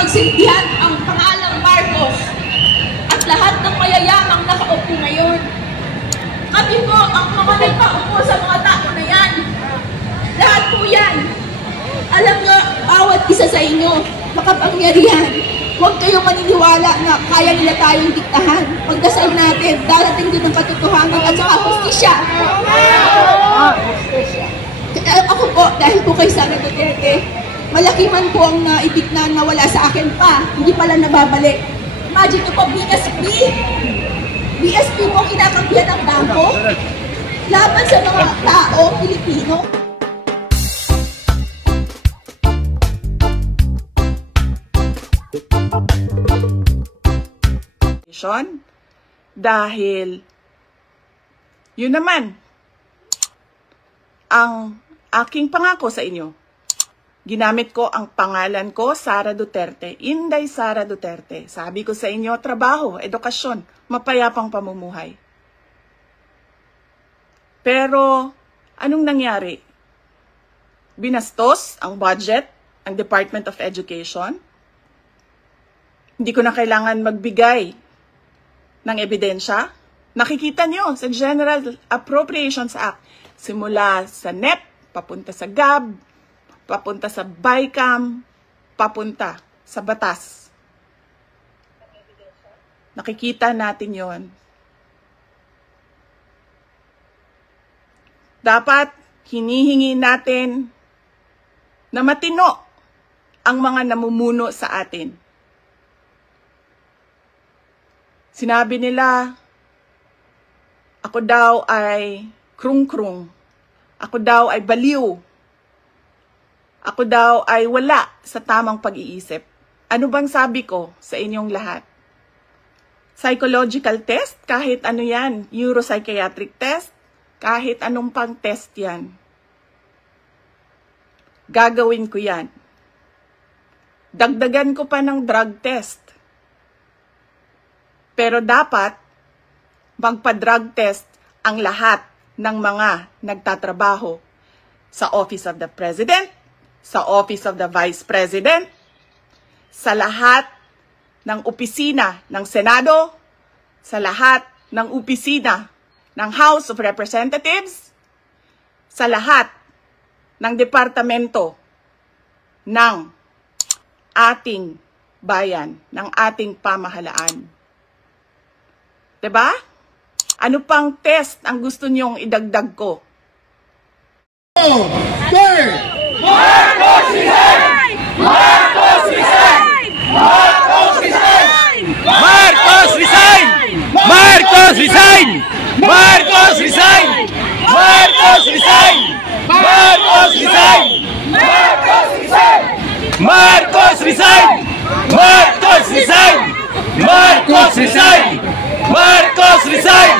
pagsilbihan ang pangalang Marcos at lahat ng mayayamang nakaupo ngayon. Kami po ang mga nagpaupo sa mga tao na yan. Lahat po yan. Alam nyo, bawat isa sa inyo, makapangyarihan. Huwag kayong maniniwala na kaya nila tayong diktahan. Pagdasal natin, darating din ang katotohanan at saka hustisya. Ako po, dahil po kay Sara Duterte, malaki man po ang naitignan na wala sa akin pa, hindi pala nababalik. Imagine ko po, BSP. BSP po kinakampihan ng bangko laban sa mga tao, Pilipino. Dahil yun naman ang aking pangako sa inyo. Ginamit ko ang pangalan ko, Sara Duterte, Inday Sara Duterte. Sabi ko sa inyo, trabaho, edukasyon, mapayapang pamumuhay. Pero anong nangyari? Binastos ang budget, ang Department of Education. Hindi ko na kailangan magbigay ng ebidensya. Nakikita nyo sa General Appropriations Act, simula sa NEP, papunta sa GAB, papunta sa BICAM, papunta sa batas. Nakikita natin yon. Dapat hinihingi natin na matino ang mga namumuno sa atin. Sinabi nila, ako daw ay krung-krung. Ako daw ay baliw. Ako daw ay wala sa tamang pag-iisip. Ano bang sabi ko sa inyong lahat? Psychological test, kahit ano yan. Neuropsychiatric test, kahit anong pang test yan. Gagawin ko yan. Dagdagan ko pa ng drug test. Pero dapat magpa-drug test ang lahat ng mga nagtatrabaho sa Office of the President, sa Office of the Vice President, sa lahat ng opisina ng Senado, sa lahat ng opisina ng House of Representatives, sa lahat ng departamento ng ating bayan, ng ating pamahalaan. Diba? Ano pang test ang gusto niyong idagdag ko? Marcos resign! Marcos resign! Marcos resign! Marcos resign! Marcos resign! Marcos resign! Marcos resign! Marcos resign! Marcos resign! Marcos resign! Marcos resign! Marcos resign! Marcos resign!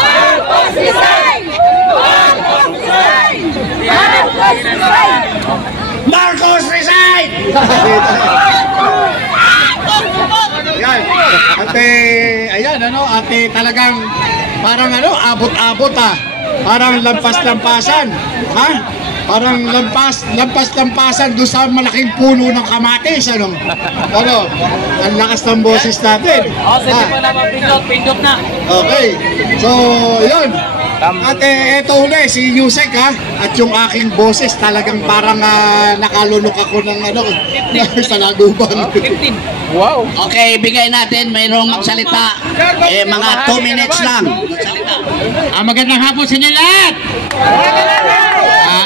Marcos resign! Marcos resign! Marcos resign! Marcos resign! Yan. Ate, ayan, ano, ate talagang parang ano, abot-abot Parang lampas-lampasan. Ha? Parang lampas-lampasan doon sa malaking puno ng kamatis, ano? Ano? Ang lakas ng boses natin. Sige po naman, pindot na. Okay. So, yun. At eto huli, si Yusek at yung aking boses talagang parang nakalunok ako ng ano, sa laguban. 15. Wow. Okay, bigay natin mayroong salita. Mga 2 minutes lang. Magandang hapon sa inyo lahat.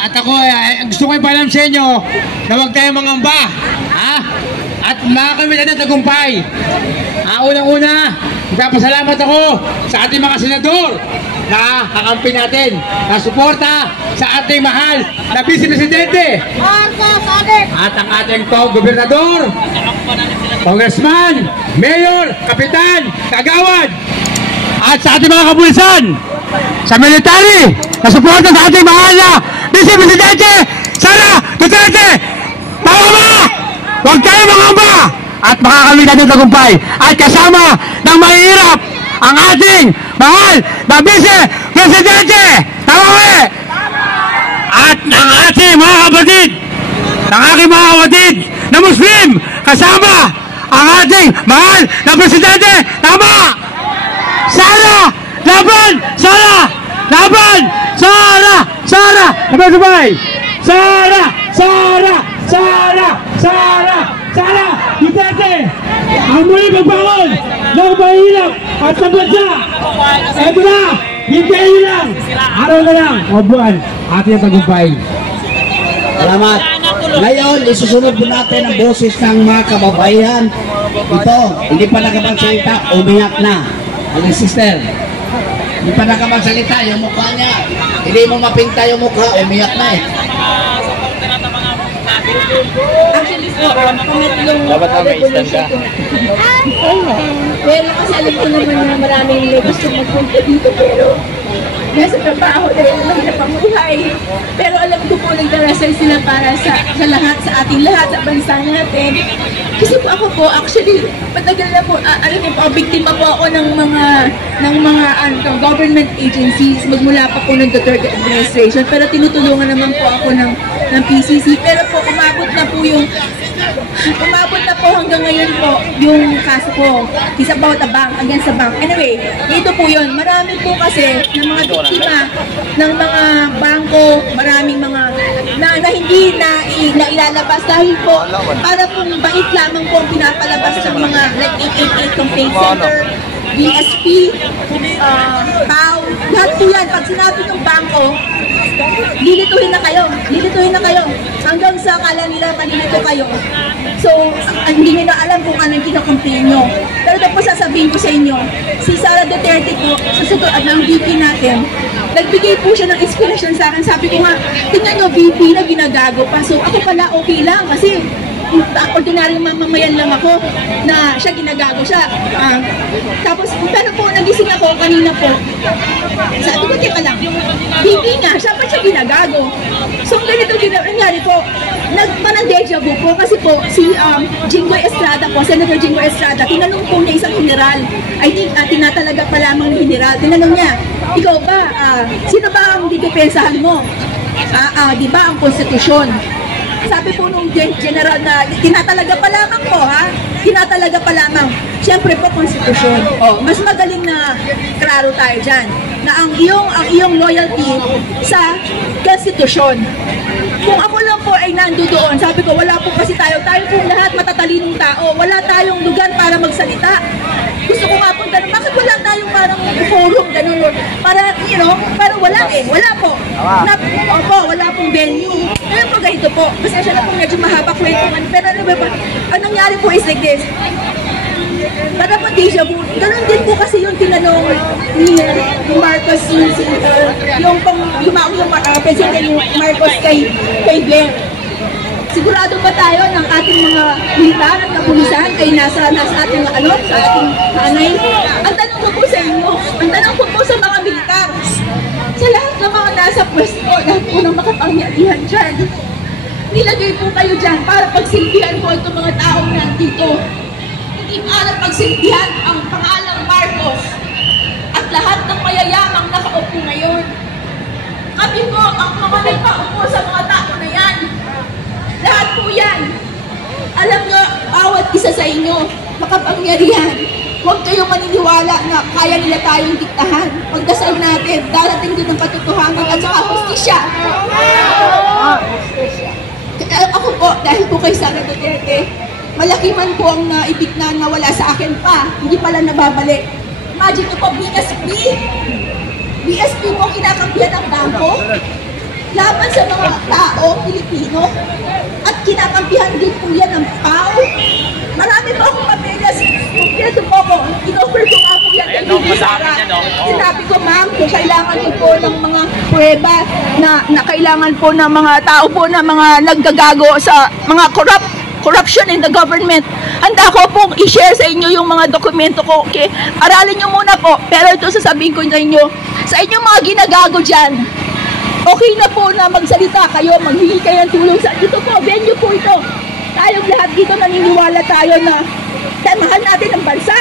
At ako, gusto ko ipaalam sa inyo na huwag tayong mangamba. At makakamit na tagumpay. Unang-una, nagpapasalamat ako sa ating mga senador na kakampi natin, na suporta sa ating mahal na Vice Presidente. At ang ating gobernador, congressman, mayor, kapitan, kagawad. At sa ating mga kapulisan, sa military, na suporta sa ating mahal na Vice Presidente Sara Duterte. Tama ba? Huwag tayo mangamba at makakamit natin tagumpay. At kasama ng mahirap ang ating mahal na Vice Presidente. Tama ba? At ang ating mga kapatid, ng aking mga kapatid na Muslim, kasama ang ating mahal na presidente. Tama! Sara! Laban! Sara! Laban! Sara! Sara! Sabay-sabay! Sara! Sara! Sara! Sara! Sara! Duterte! Ang muli magbangon ng mahirap at ng bansa! Ito na! Hintayin nyo lang! Araw na lang! O buwan! Ating tagumpay! Salamat. Ngayon, isusunod po natin ang boses ng mga kababayan. Ito, hindi pa nakapagsalita, umiyak na. Ang sister, hindi pa nakapagsalita, yung mukha niya. Hindi mo mapinta yung mukha, umiyak na eh. Actually po, pangatlong Dapat na may stand ka. Well, kasi alam ko naman na maraming may gusto magpunta dito pero nasa trabaho dahil mahirap ang buhay. Pero alam ko po nagdarasal sila para sa lahat, sa ating lahat, sa bansa natin. Kasi po ako po, actually, matagal na po, alam mo po, biktima po ako ng mga government agencies, magmula pa po ng Duterte administration. Pero tinutulungan naman po ako ng PCC. Pero po, umabot na po hanggang ngayon po yung kaso ko. It's about a bank, against a bank. Anyway, ito po yun. Marami po kasi ng mga biktima ng mga bangko, maraming mga na hindi na ilalabas dahil po para pong bait lamang po ang pinapalabas ng mga like 888 Complaint Center, BSP, PAW, lahat po yan. Pag sinabi ng bangko, lilituhin na kayo. Hanggang sa akala nila malilito kayo. So, hindi nyo na alam kung anong kinakomplain nyo. Pero ito po sasabihin ko sa inyo, si Sara Duterte po, ang VP natin, nagbigay po siya ng inspirasyon sa akin. Sabi ko nga, tingnan nyo, VP na ginagago pa. So, ako pala okay lang kasi ordinaryong mamamayan lang ako na siya ginagago siya. Tapos, pero po, nagising ako kanina po. Sabi ko, teka lang, VP nga, siya pa siya ginagago. So, ganito nangyari po, parang deja vu po kasi po, si Jinggoy Estrada po, Senator Jinggoy Estrada, tinanong po niya isang general, I think tinatalaga pa lamang ng general, tinanong niya, ikaw ba, sino ba ang didepensahan mo? Di ba ang konstitusyon? Sabi po nung general na tinatalaga pa lamang po tinatalaga pa lamang. Siyempre po konstitusyon. Mas magaling na klaro tayo dyan na ang iyong loyalty sa konstitusyon. Kung ako lang po ay nandoon, sabi ko wala po kasi tayo po lahat matatalinong tao. Wala tayong lugar para magsalita. Gusto ko nga po tanong, bakit wala tayong parang forum, ganun, para, parang wala wala po. Wala pong venue. Kaya po ganito po, kasi siya na po medyo mahaba kwentuhan, pero ano ba, ang nangyari po is like this, para po deja vu, ganun din po kasi yung tinanong ni Marcos, yung President Marcos kay Blair. Sigurado ba tayo ng ating mga militar at kapulisan ay nasa ating sa ating nanay? Ang tanong ko po sa inyo, ang tanong ko po sa mga militar, sa lahat ng mga nasa pwesto, lahat po ng makapangyarihan dyan, nilagay po kayo dyan para pagsilbihan po itong mga taong nandito. Hindi para pagsilbihan ang pangalang Marcos at lahat ng mayayamang nakaupo ngayon. Kami po ang mga nagpaupo sa mga tao na yan. Lahat po yan. Alam nyo, bawat isa sa inyo, makapangyarihan. Huwag kayong maniniwala na kaya nila tayong diktahan. Pagdasal natin, darating din ang katotohanan at saka hustisya. Ako po, dahil po kay Sara Duterte, malaki man po ang naibig na nawala sa akin pa, hindi pala nababalik. Imagine ko po, BSP po kinakampihan ng bangko, laban sa mga tao, Pilipino, at kinakampihan din po yan ng PAW. Marami po akong papeles. Dito po ko, in-offer ko nga po yan. Sinabi ko, ma'am, kung kailangan po ng mga prueba na kailangan po ng mga tao po na mga naggagago sa mga corruption in the government. Handa ko pong i-share sa inyo yung mga dokumento ko. Okay? Aralin nyo muna po. Pero ito sasabihin ko sa inyo. Sa inyong mga ginagago dyan, okay na po na magsalita kayo, maghingi kayo ng tulong sa dito po, venue po ito. Tayong lahat dito naniniwala tayo na mahal natin ang bansa.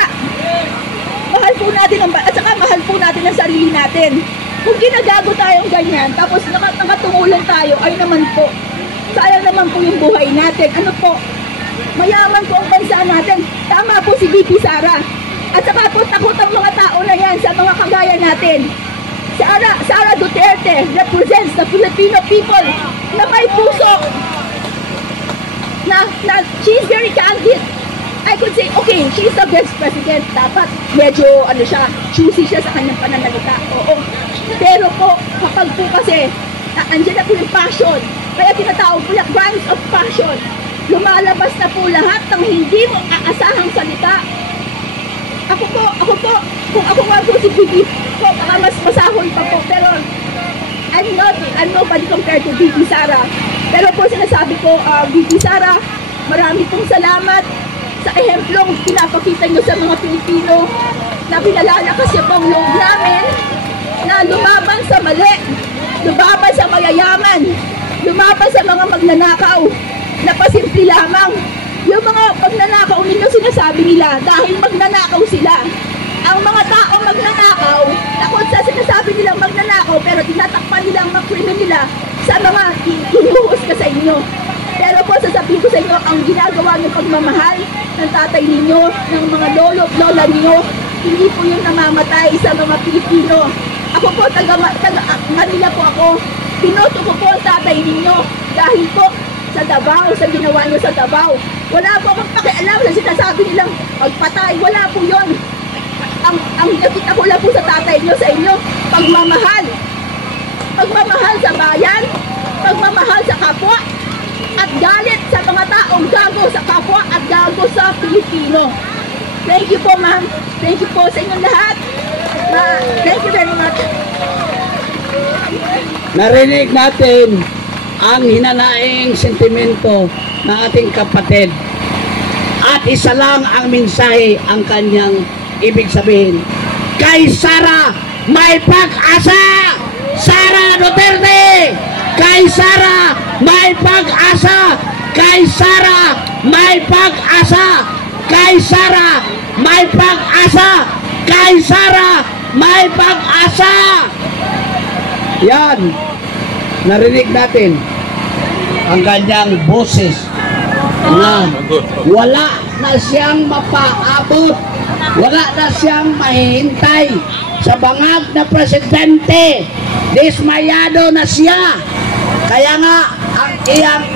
Mahal po natin ang bansa, at saka mahal po natin ang sarili natin. Kung ginagago tayong ganyan, tapos nakatungulong tayo, ay naman po, sayang naman po yung buhay natin. Ano po? Mayaman po ang bansa natin. Tama po si VP Sara. At saka po takot ang mga tao na yan sa mga kagaya natin. Sara Duterte represents the Filipino people na may puso. Na she's very candid. I could say, okay, she's the best president. Dapat medyo, choosy siya sa kanyang pananalita. Oo. Pero po, kapag po kasi, andyan na po yung passion. Kaya tinatawag po yung crimes of passion. Lumalabas na po lahat ng hindi mo aasahang salita. Ako po, kung ako nga po si VP, po, baka mas masahol pa po. Pero, I'm nobody compared to VP Sara. Pero po sinasabi ko, VP Sara, marami pong salamat sa ehemplong pinapakita nyo sa mga Pilipino na pinalalakas niyo pong loob namin na lumaban sa mali, lumaban sa mayayaman, lumaban sa mga magnanakaw, na pasimple lamang. Yung mga magnanakaw ninyo sinasabi nila dahil magnanakaw sila. Ang mga tao magnanakaw, takot sa sinasabi nilang magnanakaw pero tinatakpan nilang mga krimen nila sa mga inuhos ka sa inyo. Pero po sasabihin ko sa inyo, ang ginagawa ng pagmamahal ng tatay ninyo, ng mga lolo at lola ninyo, hindi po yung namamatay sa mga Pilipino. Ako po, Manila po ako, pinoto ko po ang tatay ninyo dahil po sa Davao, sa ginawa nyo sa Davao. Wala po akong pakialam na sinasabi nilang magpatay, wala po yun. Ang nakita ko lang po sa tatay nyo sa inyo, pagmamahal. Pagmamahal sa bayan, pagmamahal sa kapwa, at galit sa mga taong gago sa kapwa at gago sa Pilipino. Thank you po, ma'am. Thank you po sa inyong lahat. Thank you very much. Narinig natin ang hinanaing sentimento ng ating kapatid. At isa lang ang mensahe ang kanyang ibig sabihin. Kay Sara, may pag-asa! Sara Duterte! Kay Sara, may pag-asa! Kay Sara, may pag-asa! Kay Sara, may pag-asa! Kay Sara, may pag-asa! Yan, narinig natin ang kanyang boses na wala na siyang mapaabot, wala na siyang mahihintay sa bangag na presidente. Dismayado na siya. Kaya nga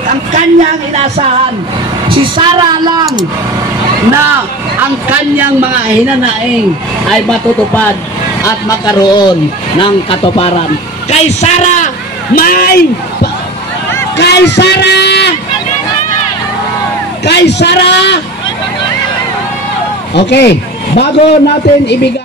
ang kanyang inasahan si Sara lang na ang kanyang mga hinanaing ay matutupad at magkaroon ng katuparan. Kay Sara may kay Sara okay, bago natin ibigay